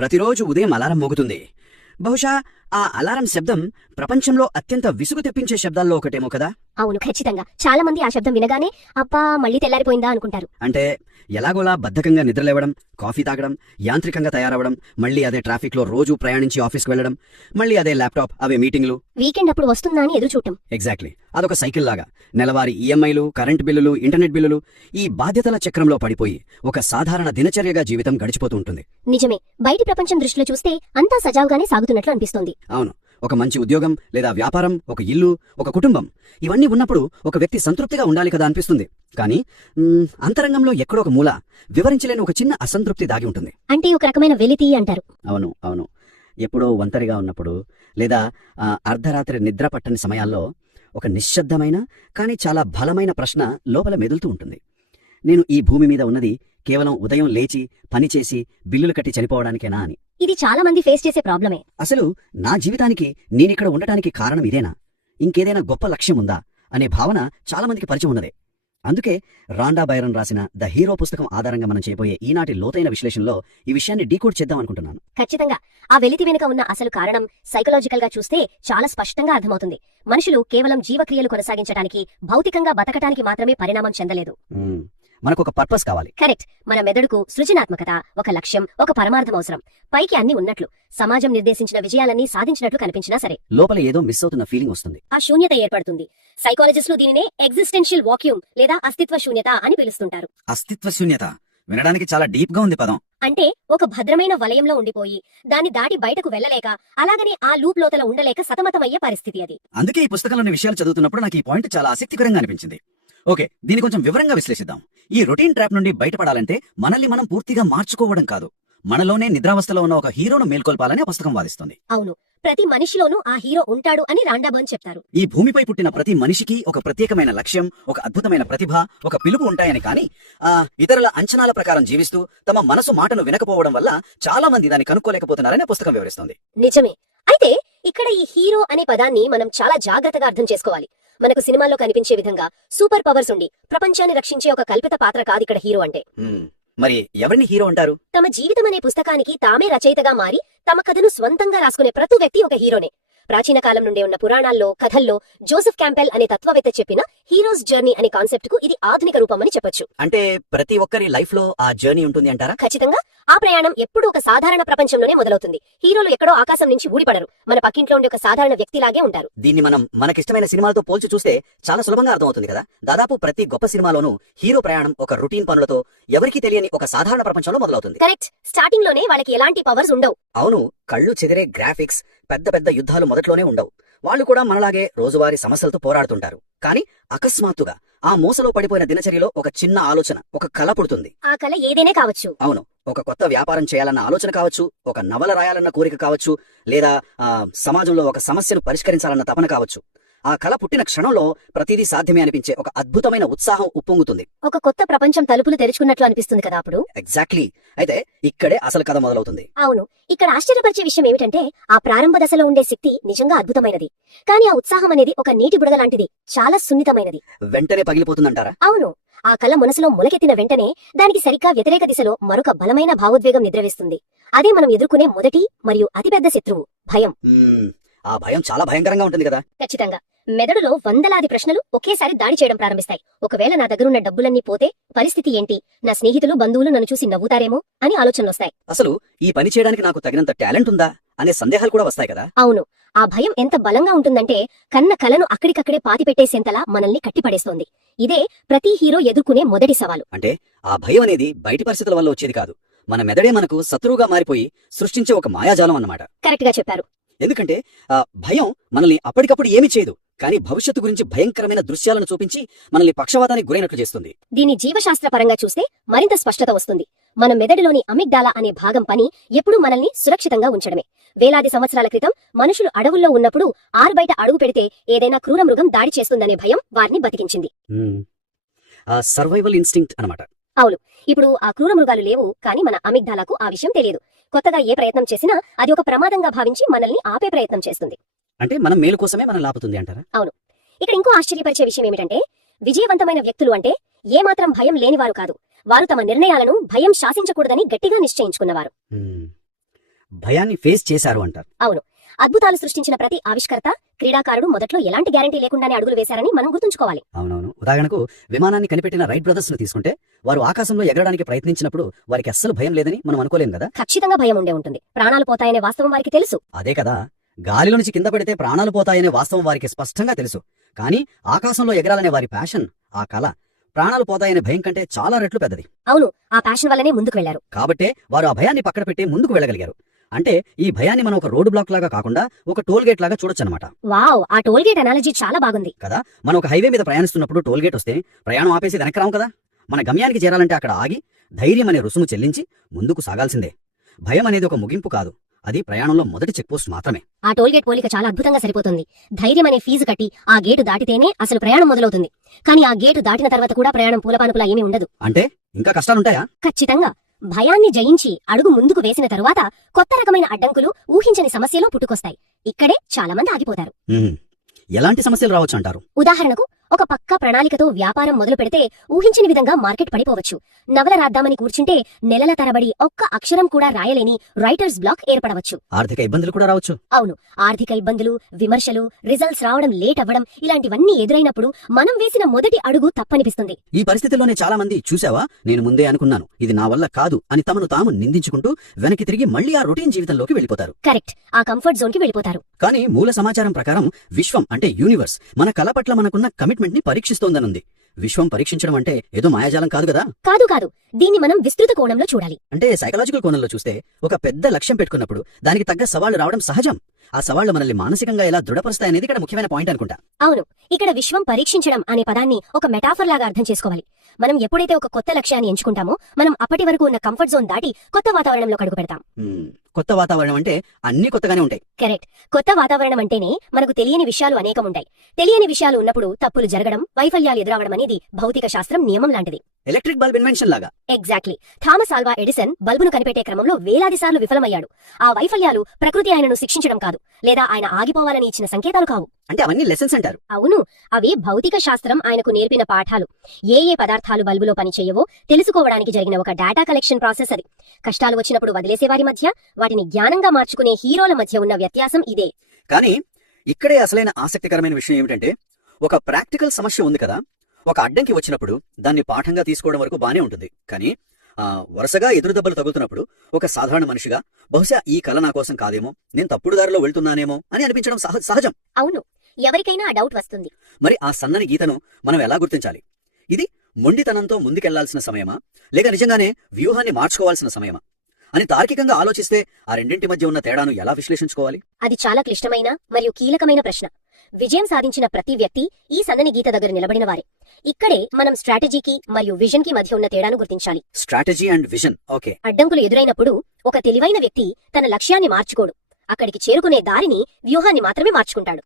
ప్రతిరోజు ఉదయం అలారం మోగుతుంది. బహుశా ఆ అలారం శబ్దం ప్రపంచంలో అత్యంత విసుగు తెప్పించే శబ్దాల్లో ఒకటేమో కదా. అవును, ఖచ్చితంగా. చాలా మంది ఆ శబ్దం వినగానే అబ్బా మళ్ళీ తెల్లారిపోయిందా అనుకుంటారు. అంటే ఎలాగోలా బద్ధకంగా నిద్రలేవడం, కాఫీ తాగడం, యాంత్రికంగా తయారవడం, మళ్ళీ అదే ట్రాఫిక్లో రోజూ ప్రయాణించి ఆఫీస్కి వెళ్లడం, మళ్ళీ అదే ల్యాప్టాప్, అవే మీటింగ్లు. వీకెండ్ అప్పుడు వస్తుందా అని ఎదురు చూడటం. ఎగ్జాక్ట్లీ, అదొక సైకిల్ లాగా. నెలవారీ ఈఎంఐలు, కరెంట్ బిల్లులు, ఇంటర్నెట్ బిల్లులు, ఈ బాధ్యతల చక్రంలో పడిపోయి ఒక సాధారణ దినచర్యగా జీవితం గడిచిపోతూ ఉంటుంది. నిజమే. బయటి ప్రపంచం దృష్టిలో చూస్తే అంతా సజావుగానే సాగుతున్నట్లు అనిపిస్తోంది. అవును, ఒక మంచి ఉద్యోగం లేదా వ్యాపారం, ఒక ఇల్లు, ఒక కుటుంబం, ఇవన్నీ ఉన్నప్పుడు ఒక వ్యక్తి సంతృప్తిగా ఉండాలి కదా అనిపిస్తుంది. కానీ అంతరంగంలో ఎక్కడో ఒక మూల వివరించలేని ఒక చిన్న అసంతృప్తి దాగి ఉంటుంది. అంటే ఒక రకమైన వెలితి అంటారు. అవును అవును, ఎప్పుడో ఒంటరిగా ఉన్నప్పుడు లేదా అర్ధరాత్రి నిద్ర పట్టని సమయాల్లో ఒక నిశ్శబ్దమైన కానీ చాలా బలమైన ప్రశ్న లోపల మెదులుతూ ఉంటుంది. నేను ఈ భూమి మీద ఉన్నది కేవలం ఉదయం లేచి పనిచేసి బిల్లులు కట్టి చనిపోవడానికేనా అని. ఇది చాలా మంది ఫేస్ చేసే ప్రాబ్లమే. అసలు నా జీవితానికి నేనిక్కడ ఉండటానికి కారణం ఇదేనా, ఇంకేదైనా గొప్ప లక్ష్యం ఉందా అనే భావన చాలా మందికి పరిచయం ఉన్నదే. అందుకే రాండా బైరన్ రాసిన ద హీరో పుస్తకం ఆధారంగా మనం చేయబోయే ఈనాటి లోతైన విశ్లేషణలో ఈ విషయాన్ని డీకోడ్ చేద్దాం అనుకుంటున్నాను. ఖచ్చితంగా. ఆ వెలితి వెనుక ఉన్న అసలు కారణం సైకలాజికల్ గా చూస్తే చాలా స్పష్టంగా అర్థమవుతుంది. మనుషులు కేవలం జీవక్రియలు కొనసాగించడానికి, భౌతికంగా బతకటానికి మాత్రమే పరిణామం చెందలేదు. మనకొక పర్పస్ కావాలి. కరెక్ట్. మన మెదడుకు సృజనాత్మకత, ఒక లక్ష్యం, ఒక పరమార్థం అవసరం. పైకి అన్ని ఉన్నట్లు, సమాజం నిర్దేశించిన విజయాలన్నీ సాధించినట్లు కనిపించినా సరే లోపల ఏదో మిస్ అవుతున్న ఫీలింగ్ వస్తుంది. ఆ శూన్యత ఏర్పడుతుంది. సైకాలజిస్టులు దీనినే ఎగ్జిస్టెన్షియల్ వాక్యూమ్ లేదా అస్తిత్వ శూన్యత అని పిలుస్తుంటారు. అస్తిత్వ శూన్యత వినడానికి చాలా డీప్ గా ఉంది పదం. అంటే ఒక భద్రమైన వలయంలో ఉండిపోయి దాన్ని దాటి బయటకు వెళ్లలేక, అలాగనే ఆ లూప్ లోతల ఉండలేక సతమతమయ్యే పరిస్థితి అది. అందుకే ఈ పుస్తకంలోని విషయాలు చదువుతున్నప్పుడు నాకు ఈ పాయింట్ చాలా ఆసక్తికరంగా అనిపించింది. ఓకే, దీన్ని కొంచెం వివరంగా విశ్లేషిద్దాం. ఈ రొటీన్ ట్రాప్ నుండి బయటపడాలంటే మనల్ని మనం పూర్తిగా మార్చుకోవడం కాదు, మనలోనే నిద్రావస్థలో ఉన్న ఒక హీరోను మేల్కొల్పాలని ఆ పుస్తకం వాదిస్తుంది. అవును, ప్రతి మనిషిలోనూ ఆ హీరో ఉంటాడు అని రాండా బర్న్ చెప్తారు. ఈ భూమిపై పుట్టిన ప్రతి మనిషికి ఒక ప్రత్యేకమైన లక్ష్యం, ఒక అద్భుతమైన ప్రతిభ, ఒక పిలుపు ఉంటాయని. కానీ ఇతరుల అంచనాల ప్రకారం జీవిస్తూ తమ మనసు మాటను వినకపోవడం వల్ల చాలా మంది దాన్ని కనుక్కోలేకపోతున్నారని పుస్తకం వివరిస్తుంది. నిజమే. అయితే ఇక్కడ ఈ హీరో అనే పదాన్ని మనం చాలా జాగ్రత్తగా అర్థం చేసుకోవాలి. మనకు సినిమాల్లో కనిపించే విధంగా సూపర్ పవర్స్ ఉండి ప్రపంచాన్ని రక్షించే ఒక కల్పిత పాత్ర కాదు ఇక్కడ హీరో అంటే. మరి ఎవరిని హీరో అంటారు? తమ జీవితం అనే పుస్తకానికి తామే రచయితగా మారి తమ కథను స్వంతంగా రాసుకునే ప్రతి వ్యక్తి ఒక హీరోనే. ప్రాచీన కాలం నుండే ఉన్న పురాణాల్లో, కథల్లో జోసెఫ్ క్యాంపెల్ అనే తత్వవేత్త చెప్పిన హీరోస్ జర్నీ అనే కాన్సెప్ట్ కు ఇది ఆధునిక రూపం అని చెప్పొచ్చు. అంటే ప్రతి ఒక్కరి లైఫ్ లో ఆ జర్నీ ఉంటుంది అంటారా? ఖచ్చితంగా. ఆ ప్రయాణం ఎప్పుడూ ఒక సాధారణ ప్రపంచంలోనే మొదలవుతుంది. హీరోలు ఎక్కడో ఆకాశం నుంచి ఊడిపడరు, మన పక్కింట్లో ఉండే ఒక సాధారణ వ్యక్తిలాగే ఉంటారు. దీన్ని మనం మనకిష్టమైన సినిమాలతో పోల్చి చూస్తే చాలా సులభంగా అర్థమవుతుంది కదా. దాదాపు ప్రతి గొప్ప సినిమాలోనూ హీరో ప్రయాణం ఒక రొటీన్ పనులతో, ఎవరికీ తెలియని ఒక సాధారణ ప్రపంచంలో మొదలవుతుంది. కరెక్ట్. స్టార్టింగ్ లోనే వాళ్ళకి ఎలాంటి పవర్స్ ఉండవు. అవును, కళ్ళు చెదిరే గ్రాఫిక్స్, పెద్ద పెద్ద యుద్ధాలు మొదట్లోనే ఉండవు. వాళ్ళు కూడా మనలాగే రోజువారీ సమస్యలతో పోరాడుతుంటారు. కానీ అకస్మాత్తుగా ఆ మోసలో పడిపోయిన దినచర్యలో ఒక చిన్న ఆలోచన, ఒక కల పుడుతుంది. ఆ కల ఏదైనా కావచ్చు. అవును, ఒక కొత్త వ్యాపారం చేయాలన్న ఆలోచన కావచ్చు, ఒక నవల రాయాలన్న కోరిక కావచ్చు, లేదా సమాజంలో ఒక సమస్యను పరిష్కరించాలన్న తపన కావచ్చు. ఆ కల పుట్టిన క్షణంలో ప్రతిదీ సాధ్యమే అనిపించే ఒక అద్భుతమైన ఉత్సాహం ఉప్పొంగుతుంది. ఒక కొత్త ప్రపంచం తలుపులు తెరుచుకున్నట్లు అనిపిస్తుంది కదా అప్పుడు. ఎగ్జాక్ట్లీ. అయితే ఇక్కడే అసలు కథ మొదలవుతుంది. అవును, ఇక్కడ ఆశ్చర్యపరిచే విషయం ఏమిటంటే ఆ ప్రారంభ దశలో ఉండే శక్తి నిజంగా అద్భుతమైనది. కానీ ఆ ఉత్సాహం అనేది ఒక నీటి బుడగ లాంటిది, చాలా సున్నితమైనది. వెంటనే పగిలిపోతుందంటారా? అవును, ఆ కల మనసులో మొలకెత్తిన వెంటనే దానికి సరిగ్గా వ్యతిరేక దిశలో మరొక బలమైన భావోద్వేగం నిద్రవేస్తుంది. అదే మనం ఎదుర్కొనే మొదటి మరియు అతిపెద్ద శత్రువు, భయం. ఆ భయం చాలా భయంకరంగా ఉంటుంది కదా. ఖచ్చితంగా. మెదడులో వందలాది ప్రశ్నలు ఒకేసారి దాడి చేయడం ప్రారంభిస్తాయి. ఒకవేళ నా దగ్గరున్న డబ్బులన్నీ పోతే పరిస్థితి ఏంటి, నా స్నేహితులు, బంధువులు నన్ను చూసి నవ్వుతారేమో అని ఆలోచనలొస్తాయి. అసలు ఈ పని చేయడానికి నాకు తగినంత టాలెంట్ ఉందా అనే సందేహాలు కూడా వస్తాయి కదా. అవును, ఆ భయం ఎంత బలంగా ఉంటుందంటే కన్న కలను అక్కడికక్కడే పాతిపెట్టేసేంతలా మనల్ని కట్టిపడేస్తోంది. ఇదే ప్రతి హీరో ఎదుర్కొనే మొదటి సవాలు. అంటే ఆ భయం అనేది బయటి పరిస్థితుల వల్ల వచ్చేది కాదు, మన మెదడే మనకు శత్రువుగా మారిపోయి సృష్టించే ఒక మాయాజాలం అన్నమాట. కరెక్ట్ గా చెప్పారు. ఎందుకంటే భయం మనల్ని అప్పటికప్పుడు ఏమీ చేయదు, కానీ భవిష్యత్తు గురించి భయంకరమైన దృశ్యాలను చూపించి మనల్ని పక్షవాతానికి గురైనట్లు చేస్తుంది. దీని జీవశాస్త్ర పరంగా చూస్తే మరింత స్పష్టత వస్తుంది. మన మెదడులోని అమిగ్డాలా అనే భాగం పని ఎప్పుడూ మనల్ని సురక్షితంగా ఉంచడమే. వేలాది సంవత్సరాల క్రితం మనుషులు అడవుల్లో ఉన్నప్పుడు ఆరుబయట అడుగు పెడితే ఏదైనా క్రూర మృగం దాడి చేస్తుందనే భయం వారిని బతికించింది. సర్వైవల్ ఇన్స్టింక్ట్ అన్నమాట. అవును, ఇప్పుడు ఆ క్రూర మృగాలు లేవు, కానీ మన అమిగ్డాలాకు ఆ విషయం తెలియదు. కొత్తగా ఏ ప్రయత్నం చేసినా అది ఒక ప్రమాదంగా భావించి మనల్ని ఆపే ప్రయత్నం చేస్తుంది. అంటే మనం మేలు కోసమే మనం లాపుతుంది అంటారా? అవును. ఇక్కడ ఇంకో ఆశ్చర్యపరిచే విషయం ఏమిటంటే విజయవంతమైన వ్యక్తులు అంటే ఏమాత్రం భయం లేనివారు కాదు. వారు తమ నిర్ణయాలను భయం శాసించకూడదని గట్టిగా నిశ్చయించుకున్నవారు. భయాన్ని ఫేస్ చేశారు అంటారు. అవును, అద్భుతాలు సృష్టించిన ప్రతి ఆవిష్కర్త, క్రీడాకారుడు మొదట్లో ఎలాంటి గ్యారంటీ లేకుండానే అడుగులు వేశారని మనం గుర్తుంచుకోవాలి. అవునవును. ఉదాహరణకు విమానాన్ని కనిపెట్టిన రైట్ బ్రదర్స్ ను తీసుకుంటే వారు ఆకాశంలో ఎగరడానికి ప్రయత్నించినప్పుడు వారికి అస్సలు భయం లేదని మనం అనుకోలేం కదా. ఖచ్చితంగా భయం ఉండే ఉంటుంది. ప్రాణాలు పోతాయనే వాస్తవం వారికి తెలుసు. అదే కదా, గాలిలో నుంచి కింద పడితే ప్రాణాలు పోతాయనే వాస్తవం వారికి స్పష్టంగా తెలుసు. కానీ ఆకాశంలో ఎగరాలనే వారి ప్యాషన్, ఆ కల, ప్రాణాలు పోతాయనే భయం కంటే చాలా రెట్లు పెద్దది. అవును, ఆ ప్యాషన్ వల్లనే ముందుకు వెళ్లారు. కాబట్టే వారు ఆ భయాన్ని పక్కన పెట్టి ముందుకు వెళ్ళగలిగారు. అంటే ఈ భయాన్ని మనం ఒక రోడ్డు బ్లాక్ లాగా కాకుండా ఒక టోల్ గేట్ లాగా చూడొచ్చనమాట. వావ్, ఆ టోల్ గేట్ అనాలజీ చాలా బాగుంది కదా. మనం ఒక హైవే మీద ప్రయాణిస్తున్నప్పుడు టోల్ గేట్ వస్తే ప్రయాణం ఆపేసి వెనక్కి రాము కదా. మన గమ్యానికి చేరాలంటే అక్కడ ఆగి ధైర్యం అనే రుసుము చెల్లించి ముందుకు సాగాల్సిందే. భయం అనేది ఒక ముగింపు కాదు, అది ప్రయాణంలో మొదటి చెక్ పోస్ట్ మాత్రమే. ఆ టోల్ గేట్ పోలిక చాలా అద్భుతంగా సరిపోతుంది. ధైర్యం అనే ఫీజు కట్టి ఆ గేటు దాటితేనే అసలు ప్రయాణం మొదలవుతుంది. కానీ ఆ గేటు దాటిన తర్వాత కూడా ప్రయాణం పూలపానుపులా ఏమీ ఉండదు. అంటే ఇంకా కష్టాలుంటాయా? ఖచ్చితంగా. భయాన్ని జయించి అడుగు ముందుకు వేసిన తరువాత కొత్త రకమైన అడ్డంకులు, ఊహించని సమస్యలు పుట్టుకొస్తాయి. ఇక్కడే చాలా మంది ఆగిపోతారు. ఎలాంటి సమస్యలు రావచ్చు అంటారు? ఉదాహరణకు, ఒక పక్కా ప్రణాళికతో వ్యాపారం మొదలు పెడితే ఊహించని విధంగా మార్కెట్ పడిపోవచ్చు. నవల రాద్దామని కూర్చుంటే నెలల తరబడి ఒక్క అక్షరం కూడా రాయలేని రైటర్స్ బ్లాక్ ఏర్పడవచ్చు. ఆర్థిక ఇబ్బందులు కూడా రావచ్చు. అవును, ఆర్థిక ఇబ్బందులు, విమర్శలు, రిజల్ట్స్ రావడం లేట్ అవ్వడం, ఇలాంటివన్నీ ఎదురైనప్పుడు మనం వేసిన మొదటి అడుగు తప్పనిపిస్తుంది. ఈ పరిస్థితుల్లోనే చాలా మంది, చూసావా నేను ముందే అనుకున్నాను, ఇది నా వల్ల కాదు అని తమను తాము నిందించుకుంటూ వెనక్కి తిరిగి మళ్లీ ఆ రొటీన్ జీవితంలోకి వెళ్ళిపోతారు. కరెక్ట్, ఆ కంఫర్ట్ జోన్ కి వెళ్ళిపోతారు. కానీ మూల సమాచారం ప్రకారం విశ్వం అంటే యూనివర్స్ మన కల పట్ల మనకున్న కమిట్మెంట్ ని పరీక్షిస్తోందనుంది. విశ్వం పరీక్షించడం అంటే ఏదో మాయాజాలం కాదు కదా. కాదు, దీన్ని మనం విస్తృత కోణంలో చూడాలి. అంటే సైకలాజికల్ కోణంలో చూస్తే ఒక పెద్ద లక్ష్యం పెట్టుకున్నప్పుడు దానికి తగ్గ సవాళ్లు రావడం సహజం. ఆ సవాళ్లు మనల్ని మానసికంగా ఎలా దృఢపరుస్తాయనేది ఇక్కడ ముఖ్యమైన పాయింట్ అనుకుంటా. అవును, ఇక్కడ విశ్వం పరీక్షించడం అనే పదాన్ని ఒక మెటాఫర్ లాగా అర్థం చేసుకోవాలి. మనం ఎప్పుడైతే ఒక కొత్త లక్ష్యాన్ని ఎంచుకుంటామో మనం అప్పటి వరకు ఉన్న కంఫర్ట్ జోన్ దాటి కొత్త వాతావరణంలో అడుగు పెడతాం. కొత్త వాతావరణం అంటే అన్ని కొత్తగానే ఉంటాయి. కరెక్ట్. కొత్త వాతావరణం అంటేనే మనకు తెలియని విషయాలు అనేకం ఉంటాయి. తెలియని విషయాలు ఉన్నప్పుడు తప్పులు జరగడం, వైఫల్యాలు ఎదురవడం అనేది భౌతిక శాస్త్రం నియమం లాంటిది. ఎలక్ట్రిక్ బల్బ్ ఇన్వెన్షన్ లాగా. ఎగ్జాక్ట్లీ. థామస్ ఆల్వా ఎడిసన్ బల్బును కనిపెట్టే క్రమంలో వేలాది సార్లు విఫలమయ్యాడు. ఆ వైఫల్యాలు ప్రకృతి ఆయనను శిక్షించడం కాదు, లేదా ఆయన ఆగిపోవాలని ఇచ్చిన సంకేతాలు కావు. అంటే అవన్నీ లెసన్స్ అంటారు. అవును, అవి భౌతిక శాస్త్రం ఆయనకు నేర్పిన పాఠాలు. ఏ పదార్థాలు బల్బులో పనిచేయవో తెలుసుకోవడానికి జరిగిన ఒక డేటా కలెక్షన్ ప్రాసెస్ అది. కష్టాలు వచ్చినప్పుడు వదిలేసేవారి మధ్య, వాటిని జ్ఞానంగా మార్చుకునే హీరోల మధ్య ఉన్న వ్యత్యాసం ఇదే. కానీ ఇక్కడే అసలైన ఆసక్తికరమైన విషయం ఏమిటంటే, ఒక ప్రాక్టికల్ సమస్య ఉంది కదా, ఒక అడ్డంకి వచ్చినప్పుడు దాన్ని పాఠంగా తీసుకోవడం వరకు బానే ఉంటుంది. కానీ వరుసగా ఎదురు దెబ్బలు తగులుతున్నప్పుడు ఒక సాధారణ మనిషిగా బహుశా ఈ కళ నా కోసం కాదేమో, నేను తప్పుడు దారిలో వెళ్తున్నానేమో అని అనిపించడం సహజం. అవును, ఎవరికైనా ఆ డౌట్ వస్తుంది. మరి ఆ సన్నని గీతను మనం ఎలా గుర్తించాలి? ఇది మొండితనంతో ముందుకెళ్లాల్సిన సమయమా, లేక నిజంగానే వ్యూహాన్ని మార్చుకోవాల్సిన సమయమా అని తార్కికంగా ఆలోచిస్తే ఆ రెండింటి మధ్య ఉన్న తేడాను ఎలా విశ్లేషించుకోవాలి? అది చాలా క్లిష్టమైన మరియు కీలకమైన ప్రశ్న. విజయం సాధించిన ప్రతి వ్యక్తి ఈ సన్నని గీత దగ్గర నిలబడిన వారే. ఇక్కడే మనం స్ట్రాటజీకి మరియు విజన్ కి మధ్య ఉన్న తేడాను గుర్తించాలి. Strategy and vision. ఓకే. అడ్డంకులు ఎదురైనప్పుడు ఒక తెలివైన వ్యక్తి తన లక్ష్యాన్ని మార్చుకోడు, అక్కడికి చేరుకునే దారిని, వ్యూహాన్ని మాత్రమే మార్చుకుంటాడు.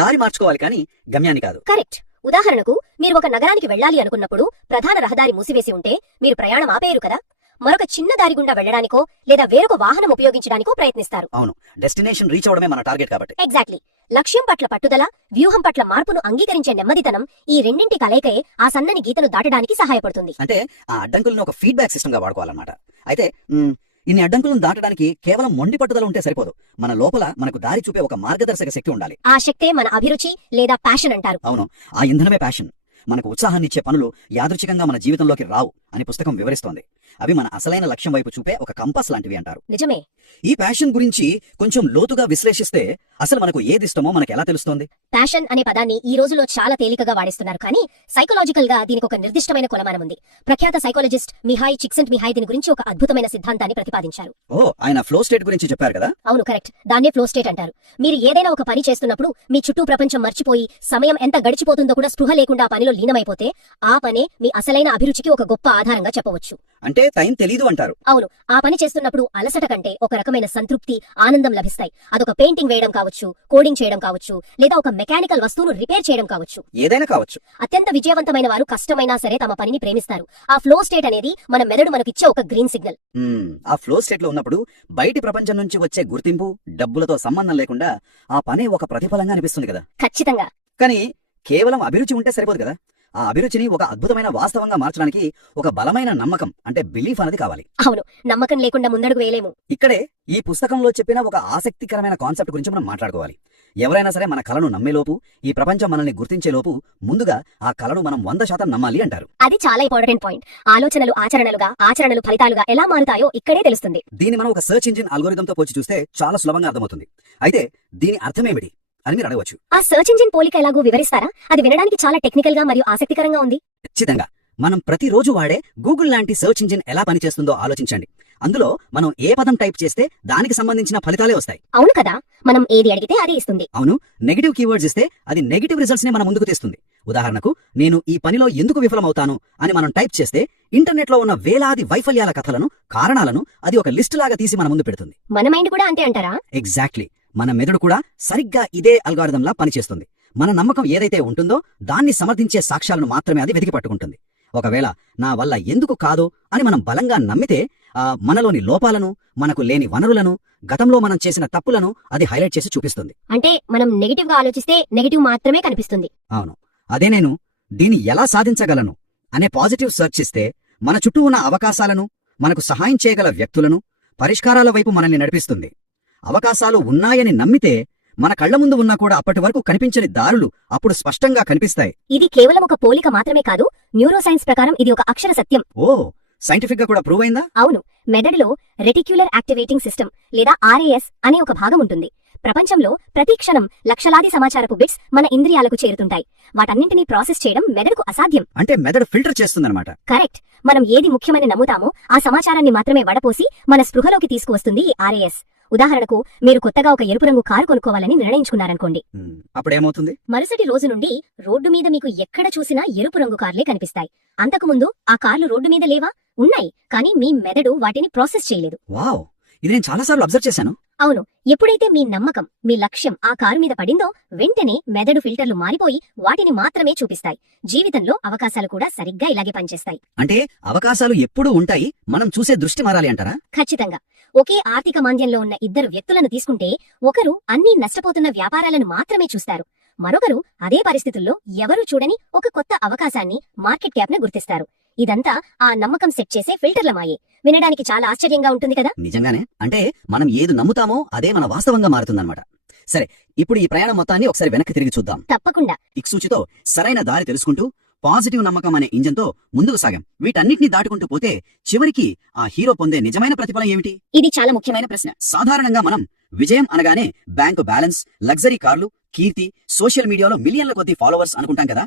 దారి మార్చుకోవాలి కానీ గమ్యాన్ని కాదు. కరెక్ట్. ఉదాహరణకు, మీరు ఒక నగరానికి వెళ్లాలి అనుకున్నప్పుడు ప్రధాన రహదారి మూసివేసి ఉంటే మీరు ప్రయాణం ఆపేయరు కదా. మరొక చిన్న దారి గుండా వెళ్లడానికో లేదా వేరొక వాహనం ఉపయోగించడానికో ప్రయత్నిస్తారు. అవును, డెస్టినేషన్ రీచ్ అవడమే మన టార్గెట్ కాబట్టి. ఎగ్జాక్ట్లీ. లక్ష్యం పట్ల పట్టుదల, వ్యూహం పట్ల మార్పును అంగీకరించే నెమ్మదితనం, ఈ రెండింటి కలయికే ఆ సన్నని గీతను దాటడానికి సహాయపడుతుంది. అంటే ఆ అడ్డంకులను ఒక ఫీడ్బ్యాక్ సిస్టమ్ గా వాడుకోవాలన్నమాట. అయితే ఇన్ని అడ్డంకులను దాటడానికి కేవలం మొండి పట్టుదల ఉంటే సరిపోదు. మన లోపల మనకు దారి చూపే ఒక మార్గదర్శక శక్తి ఉండాలి. ఆ శక్తే మన అభిరుచి లేదా ప్యాషన్ అంటారు. అవును, ఆ ఇంధనమే ప్యాషన్. మనకు ఉత్సాహాన్నిచ్చే పనులు యాదృచ్ఛికంగా మన జీవితంలోకి రావు అని పుస్తకం వివరిస్తోంది. అవి మన అసలైన లక్ష్యం వైపు చూపే ఒక కంపాస్ లాంటివి అంటారు. నిజమే. ఈ ప్యాషన్ గురించి కొంచెం లోతుగా విశ్లేషిస్తే అసలు మనకు ఏది ఇష్టమో మనకు ఎలా తెలుస్తోంది? ప్యాషన్ అనే పదాన్ని ఈ రోజులో చాలా తేలికగా వాడేస్తున్నారు, కానీ సైకలాజికల్ గా దీనికి ఒక నిర్దిష్టమైన కొలమానం ఉంది. ప్రఖ్యాత సైకాలజిస్ట్ మిహాయ్ చిక్సెంట్-మిహాయ్ దీని గురించి ఒక అద్భుతమైన సిద్ధాంతాన్ని ప్రతిపాదించారు. ఆయన ఫ్లో స్టేట్ గురించి చెప్పారు కదా? అవును, కరెక్ట్. దాన్నే ఫ్లో స్టేట్ అంటారు. మీరు ఏదైనా ఒక పని చేస్తున్నప్పుడు మీ చుట్టూ ప్రపంచం మర్చిపోయి సమయం ఎంత గడిచిపోతుందో కూడా స్పృహ లేకుండా ఆ పనిలో లీనమైపోతే ఆ పనే మీ అసలైన అభిరుచికి ఒక గొప్ప ఆధారంగా చెప్పవచ్చు. అంటే టైం తెలీదు అంటారు. అవును, ఆ పని చేస్తున్నప్పుడు అలసట కంటే ఒక రకమైన సంతృప్తి, ఆనందం లభిస్తాయి. అదొక పెయింటింగ్ వేయడం కావచ్చు, కోడింగ్ చేయడం కావచ్చు, లేదా ఒక మెకానికల్ వస్తువును రిపేర్ చేయడం కావచ్చు, ఏదైనా కావచ్చు. అత్యంత విజయవంతమైన వారు కష్టమైనా సరే తమ పనిని ప్రేమిస్తారు. ఆ ఫ్లో స్టేట్ అనేది మన మెదడు మనకిచ్చే ఒక గ్రీన్ సిగ్నల్. ఆ ఫ్లో స్టేట్ లో ఉన్నప్పుడు బయటి ప్రపంచం నుంచి వచ్చే గుర్తింపు, డబ్బులతో సంబంధం లేకుండా ఆ పనే ఒక ప్రతిఫలంగా అనిపిస్తుంది కదా. ఖచ్చితంగా. కానీ కేవలం అభిరుచి ఉంటే సరిపోదు కదా. ఆ అభిరుచిని ఒక అద్భుతమైన వాస్తవంగా మార్చడానికి ఒక బలమైన నమ్మకం అంటే బిలీఫ్ అనేది కావాలి. అవును, నమ్మకం లేకుండా ముందడుగు వేయలేము. ఇక్కడే ఈ పుస్తకంలో చెప్పిన ఒక ఆసక్తికరమైన కాన్సెప్ట్ గురించి మనం మాట్లాడుకోవాలి. ఎవరైనా సరే మన కళను నమ్మేలోపు, ఈ ప్రపంచం మనల్ని గుర్తించేలోపు ముందుగా ఆ కళను మనం 100% నమ్మాలి అంటారు. అది చాలా ఇంపార్టెంట్ పాయింట్. ఆలోచనలు ఆచరణలుగా, ఆచరణలు ఫలితాలుగా ఎలా మారుతాయో ఇక్కడే తెలుస్తుంది. దీన్ని మనం ఒక సెర్చ్ ఇంజిన్ అల్గోరిథంతో పోల్చి చూస్తే చాలా సులభంగా అర్థమవుతుంది. అయితే దీని అర్థమేమిటి అని మీరు అడగవచ్చు. ఆ సర్చ్ ఇంజిన్ పోలిక ఎలాగో వివరిస్తారా? అది వినడానికి చాలా టెక్నికల్ గా మరియు ఆసక్తికరంగా ఉంది. ఖచ్చితంగా. మనం ప్రతిరోజు వాడే గూగుల్ లాంటి సెర్చ్ ఇంజిన్ ఎలా పనిచేస్తుందో ఆలోచించండి. అందులో మనం ఏ పదం టైప్ చేస్తే దానికి సంబంధించిన ఫలితాలే వస్తాయి. అవును కదా, మనం ఏది అడిగితే అదే ఇస్తుంది. అవును, నెగిటివ్ కీవర్డ్స్ ఇస్తే అది నెగిటివ్ రిజల్ట్స్ ని మన ముందుకు తెస్తుంది. ఉదాహరణకు, నేను ఈ పనిలో ఎందుకు విఫలమవుతాను అని మనం టైప్ చేస్తే ఇంటర్నెట్ లో ఉన్న వేలాది వైఫల్యాల కథలను, కారణాలను అది ఒక లిస్ట్ లాగా తీసి మన ముందు పెడుతుంది. మన మైండ్ కూడా అంతే అంటారా? ఎగ్జాక్ట్లీ. మన మెదడు కూడా సరిగ్గా ఇదే అల్గారిథంలా పనిచేస్తుంది. మన నమ్మకం ఏదైతే ఉంటుందో దాన్ని సమర్థించే సాక్ష్యాలను మాత్రమే అది వెతికి పట్టుకుంటుంది. ఒకవేళ నా వల్ల ఎందుకు కాదో అని మనం బలంగా నమ్మితే మనలోని లోపాలను, మనకు లేని వనరులను, గతంలో మనం చేసిన తప్పులను అది హైలైట్ చేసి చూపిస్తుంది. అంటే మనం నెగిటివ్ గా ఆలోచిస్తే నెగిటివ్ మాత్రమే కనిపిస్తుంది. అవును, అదే నేను దీన్ని ఎలా సాధించగలను అనే పాజిటివ్ సెర్చ్ ఇస్తే మన చుట్టూ ఉన్న అవకాశాలను, మనకు సహాయం చేయగల వ్యక్తులను, పరిష్కారాల వైపు మనల్ని నడిపిస్తుంది. అవకాశాలు ఉన్నాయని నమ్మితే మన కళ్ల ముందు ఉన్నా కూడా అప్పటి వరకు కనిపించని దారులు అప్పుడు స్పష్టంగా కనిపిస్తాయి. ఇది కేవలం ఒక పోలిక మాత్రమే కాదు, న్యూరో సైన్స్ ప్రకారం ఇది ఒక అక్షర సత్యం. ఓ, సైంటిఫిక్ గా కూడా ప్రూవ్ అయిందా? అవును, మెదడులో రెటిక్యులర్ యాక్టివేటింగ్ సిస్టమ్ లేదా RAS అనే ఒక భాగం ఉంటుంది. ప్రపంచంలో ప్రతి క్షణం లక్షలాది సమాచారపు బిట్స్ మన ఇంద్రియాలకు చేరుతుంటాయి. వాటన్నింటినీ ప్రాసెస్ చేయడం మెదడుకు అసాధ్యం. అంటే మెదడు ఫిల్టర్ చేస్తుందన్నమాట. కరెక్ట్. మనం ఏది ముఖ్యమని నమ్ముతామో ఆ సమాచారాన్ని మాత్రమే వడపోసి మన స్పృహలోకి తీసుకువస్తుంది ఈ RAS. ఉదాహరణకు, మీరు కొత్తగా ఒక ఎరుపు రంగు కారు కొనుక్కోవాలని నిర్ణయించుకున్నారనుకోండి. అప్పుడేమవుతుంది? మరుసటి రోజు నుండి రోడ్డు మీద మీకు ఎక్కడ చూసినా ఎరుపు రంగు కార్లే కనిపిస్తాయి. అంతకుముందు ఆ కార్లు రోడ్డు మీద లేవా? ఉన్నాయి, కానీ మీ మెదడు వాటిని ప్రాసెస్ చేయలేదు. వావ్, ఇది నేను చాలాసార్లు అబ్జర్వ్ చేశాను. అవును, ఎప్పుడైతే మీ నమ్మకం, మీ లక్ష్యం ఆ కారు మీద పడిందో వెంటనే మెదడు ఫిల్టర్లు మారిపోయి వాటిని మాత్రమే చూపిస్తాయి. జీవితంలో అవకాశాలు కూడా సరిగ్గా ఇలాగే పనిచేస్తాయి. అంటే అవకాశాలు ఎప్పుడూ ఉంటాయి, మనం చూసే దృష్టి మారాలి అంటారా? ఖచ్చితంగా. ఒకే ఆర్థిక మాంద్యంలో ఉన్న ఇద్దరు వ్యక్తులను తీసుకుంటే ఒకరు అన్ని నష్టపోతున్న వ్యాపారాలను మాత్రమే చూస్తారు. మరొకరు అదే పరిస్థితుల్లో ఎవరూ చూడని ఒక కొత్త అవకాశాన్ని, మార్కెట్ క్యాప్ ను గుర్తిస్తారు. ఇదంతా ఆ నమ్మకం సెట్ చేసే ఫిల్టర్ల మాయే. వినడానికి చాలా ఆశ్చర్యంగా ఉంటుంది కదా? నిజంగానే. అంటే మనం ఏది నమ్ముతామో అదే మన వాస్తవంగా మారుతుందన్నమాట. సరే, ఇప్పుడు ఈ ప్రయాణం మొత్తాన్ని ఒకసారి వెనక్కి తిరిగి చూద్దాం. తప్పకుండా. దిక్సూచితో సరైన దారి తెలుసుకుంటూ పాజిటివ్ నమ్మకం అనే ఇంజన్తో ముందుకు సాగాం. వీటన్నిటిని దాటుకుంటూ పోతే చివరికి ఆ హీరో పొందే నిజమైన ప్రతిఫలం ఏమిటి? ఇది చాలా ముఖ్యమైన ప్రశ్న. సాధారణంగా మనం విజయం అనగానే బ్యాంకు బ్యాలెన్స్, లగ్జరీ కార్లు, కీర్తి, సోషల్ మీడియాలో మిలియన్ల కొద్ది ఫాలోవర్స్ అనుకుంటాం కదా.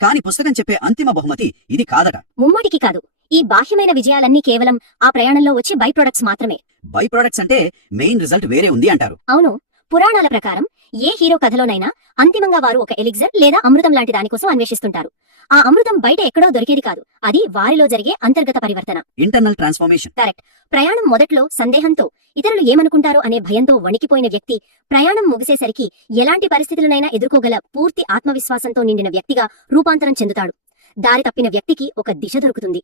కానీ పుస్తకం చెప్పే అంతిమ బహుమతి ఇది కాదట. ముమ్మాటికి కాదు. ఈ బాహ్యమైన విజయాలన్నీ కేవలం ఆ ప్రయాణంలో వచ్చే బై ప్రొడక్ట్స్ మాత్రమే. బై ప్రొడక్ట్స్ అంటే మెయిన్ రిజల్ట్ వేరే ఉంది అంటారు. అవును, పురాణాల ప్రకారం ఏ హీరో కథలోనైనా అంతిమంగా వారు ఒక ఎలిక్సర్ లేదా అమృతం లాంటి దానికోసం అన్వేషిస్తుంటారు. ఆ అమృతం బయట ఎక్కడో దొరికేది కాదు, అది వారిలో జరిగే అంతర్గత పరివర్తన, ఇంటర్నల్ ట్రాన్స్ఫర్మేషన్. కరెక్ట్. ప్రయాణం మొదట్లో సందేహంతో, ఇతరులు ఏమనుకుంటారో అనే భయంతో వణికిపోయిన వ్యక్తి ప్రయాణం ముగిసేసరికి ఎలాంటి పరిస్థితులనైనా ఎదుర్కోగల పూర్తి ఆత్మవిశ్వాసంతో నిండిన వ్యక్తిగా రూపాంతరం చెందుతాడు. దారి తప్పిన వ్యక్తికి ఒక దిశ దొరుకుతుంది.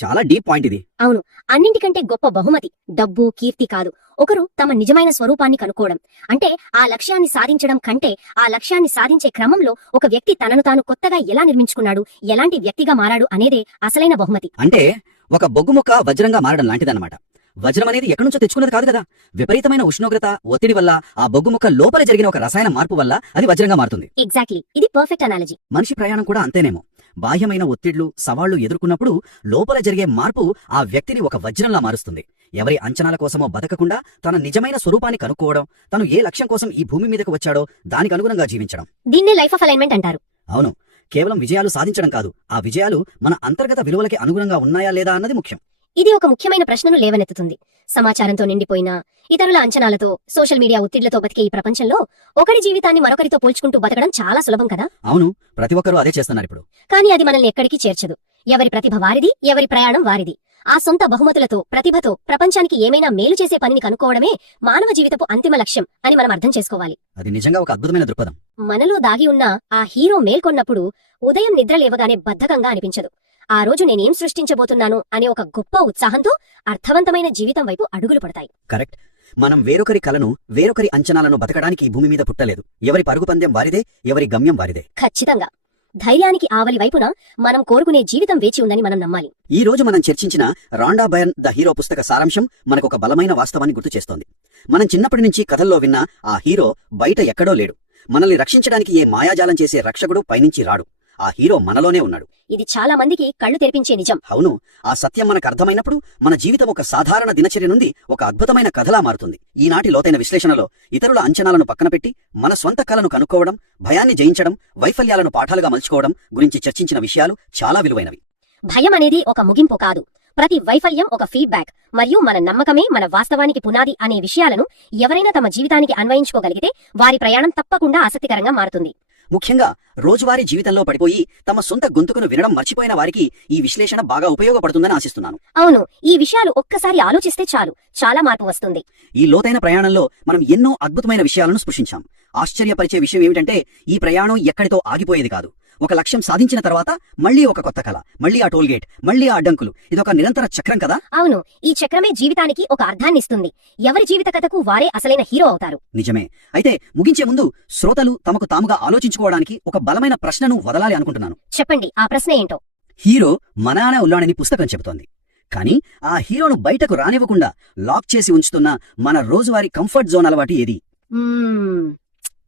చాలా డీప్ పాయింట్ ఇది. అవును, అన్నింటికంటే గొప్ప బహుమతి డబ్బు, కీర్తి కాదు. ఒకరు తమ నిజమైన స్వరూపాన్ని కనుక్కోవడం. అంటే ఆ లక్ష్యాన్ని సాధించడం కంటే ఆ లక్ష్యాన్ని సాధించే క్రమంలో ఒక వ్యక్తి తనను తాను కొత్తగా ఎలా నిర్మించుకున్నాడు, ఎలాంటి వ్యక్తిగా మారాడు అనేదే అసలైన బహుమతి. అంటే ఒక బొగ్గుముక్క వజ్రంగా మారడం లాంటిదన్నమాట. వజ్రం అనేది ఎక్కడి నుంచో తెచ్చుకున్నది కాదు కదా. విపరీతమైన ఉష్ణోగ్రత, ఒత్తిడి వల్ల, ఆ బొగ్గుముక్క లోపల జరిగిన ఒక రసాయన మార్పు వల్ల అది వజ్రంగా మారుతుంది. ఎగ్జాక్ట్లీ, ఇది పర్ఫెక్ట్ అనాలజీ. మనిషి ప్రయాణం కూడా అంతేనేమో. బాహ్యమైన ఒత్తిళ్లు, సవాళ్లు ఎదుర్కొన్నప్పుడు లోపల జరిగే మార్పు ఆ వ్యక్తిని ఒక వజ్రంలా మారుస్తుంది. ఎవరి అంచనాల కోసమో బతకకుండా తన నిజమైన స్వరూపాన్ని కనుక్కోవడం, తను ఏ లక్ష్యం కోసం ఈ భూమి మీదకు వచ్చాడో దానికి అనుగుణంగా జీవించడం. దీన్నే లైఫ్ ఆఫ్ అలైన్మెంట్ అంటారు. అవును, కేవలం విజయాలు సాధించడం కాదు, ఆ విజయాలు మన అంతర్గత విలువలకి అనుగుణంగా ఉన్నాయా లేదా అన్నది ముఖ్యం. ఇది ఒక ముఖ్యమైన ప్రశ్నను లేవనెత్తుతుంది. సమాచారంతో నిండిపోయిన, ఇతరుల అంచనాలతో, సోషల్ మీడియా ఒత్తిళ్లతో బతికే ఈ ప్రపంచంలో ఒకరి జీవితాన్ని మరొకరితో పోల్చుకుంటూ బతకడం చాలా సులభం కదా. అవును, ప్రతి ఒక్కరూ అదే చేస్తున్నారు ఇప్పుడు. కానీ అది మనల్ని ఎక్కడికి చేర్చదు. ఎవరి ప్రతిభ వారిది, ఎవరి ప్రయాణం వారిది. ఆ సొంత బహుమతులతో, ప్రతిభతో ప్రపంచానికి ఏమైనా మేలు చేసే పనిని కనుక్కోవడమే మానవ జీవితపు అంతిమ లక్ష్యం అని మనం అర్థం చేసుకోవాలి. అది నిజంగా ఒక అద్భుతమైన దృక్పథం. మనలో దాగి ఉన్న ఆ హీరో మేల్కొన్నప్పుడు ఉదయం నిద్ర లేవగానే బద్ధకంగా అనిపించదు. ఆ రోజు నేనేం సృష్టించబోతున్నాను అనే ఒక గొప్ప ఉత్సాహంతో అర్థవంతమైన జీవితం వైపు అడుగులు పడతాయి. కరెక్ట్. మనం వేరొకరి కలను, వేరొకరి అంచనాలను బతకడానికి ఈ భూమి మీద పుట్టలేదు. ఎవరి పరుగు పందెం వారిదే, ఎవరి గమ్యం వారిదే. ఖచ్చితంగా. ధైర్యానికి ఆవలి వైపున మనం కోరుకునే జీవితం వేచి ఉందని మనం నమ్మాలి. ఈ రోజు మనం చర్చించిన రాండా బైర్న్ ద హీరో పుస్తక సారాంశం మనకు ఒక బలమైన వాస్తవాన్ని గుర్తు చేస్తోంది. మనం చిన్నప్పటి నుంచి కథల్లో విన్న ఆ హీరో బయట ఎక్కడో లేడు. మనల్ని రక్షించడానికి ఏ మాయాజాలం చేసే రక్షకుడు పైనుంచి రాడు. ఆ హీరో మనలోనే ఉన్నాడు. ఇది చాలా మందికి కళ్ళు తెరిపించే నిజం. అవును, ఆ సత్యం మనకు అర్థమైనప్పుడు మన జీవితం ఒక సాధారణ దినచర్య నుండి ఒక అద్భుతమైన కథలా మారుతుంది. ఈనాటి లోతైన విశ్లేషణలో ఇతరుల అంచనాలను పక్కన పెట్టి మన స్వంత కలను కనుక్కోవడం, భయాన్ని జయించడం, వైఫల్యాలను పాఠాలుగా మలుచుకోవడం గురించి చర్చించిన విషయాలు చాలా విలువైనవి. భయం అనేది ఒక ముగింపు కాదు. ప్రతి వైఫల్యం ఒక ఫీడ్బ్యాక్, మరియు మన నమ్మకమే మన వాస్తవానికి పునాది అనే విషయాలను ఎవరైనా తమ జీవితానికి అన్వయించుకోగలిగితే వారి ప్రయాణం తప్పకుండా ఆసక్తికరంగా మారుతుంది. ముఖ్యంగా రోజువారీ జీవితంలో పడిపోయి తమ సొంత గొంతుకును వినడం మర్చిపోయిన వారికి ఈ విశ్లేషణ బాగా ఉపయోగపడుతుందని ఆశిస్తున్నాను. అవును, ఈ విషయాలు ఒక్కసారి ఆలోచిస్తే చాలు, చాలా మార్పు వస్తుంది. ఈ లోతైన ప్రయాణంలో మనం ఎన్నో అద్భుతమైన విషయాలను స్పృశించాం. ఆశ్చర్యపరిచే విషయం ఏమిటంటే ఈ ప్రయాణం ఎక్కడితో ఆగిపోయేది కాదు. ఒక లక్ష్యం సాధించిన తర్వాత మళ్లీ ఒక కొత్త కళ, మళ్లీ ఆ టోల్గేట్, మళ్లీ ఆ అడ్డంకులు. ఇదొక నిరంతర చక్రం కదా. అవును, ఈ చక్రమే జీవితానికి ఒక అర్థాన్నిస్తుంది. ఎవరి జీవిత కథకు వారే అసలైన హీరో అవుతారు. నిజమే. అయితే ముగించే ముందు శ్రోతలు తమకు తాముగా ఆలోచించుకోవడానికి ఒక బలమైన ప్రశ్నను వదలాలి అనుకుంటున్నాను. చెప్పండి, ఆ ప్రశ్న ఏంటో? హీరో మనాన ఉల్లాడని పుస్తకం చెబుతోంది. కానీ ఆ హీరోను బయటకు రానివ్వకుండా లాక్ చేసి ఉంచుతున్న మన రోజువారీ కంఫర్ట్ జోన్ అలవాటు ఏది?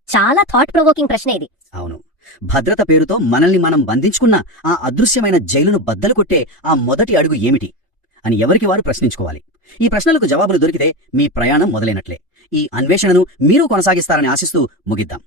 చాలా థాట్ ప్రొవోకింగ్ ప్రశ్న ఇది. అవును, భద్రత పేరుతో మనల్ని మనం బంధించుకున్న ఆ అదృశ్యమైన జైలును బద్దలు కొట్టే ఆ మొదటి అడుగు ఏమిటి అని ఎవరికి వారు ప్రశ్నించుకోవాలి. ఈ ప్రశ్నలకు జవాబులు దొరికితే మీ ప్రయాణం మొదలైనట్లే. ఈ అన్వేషణను మీరు కొనసాగిస్తారని ఆశిస్తూ ముగిద్దాం.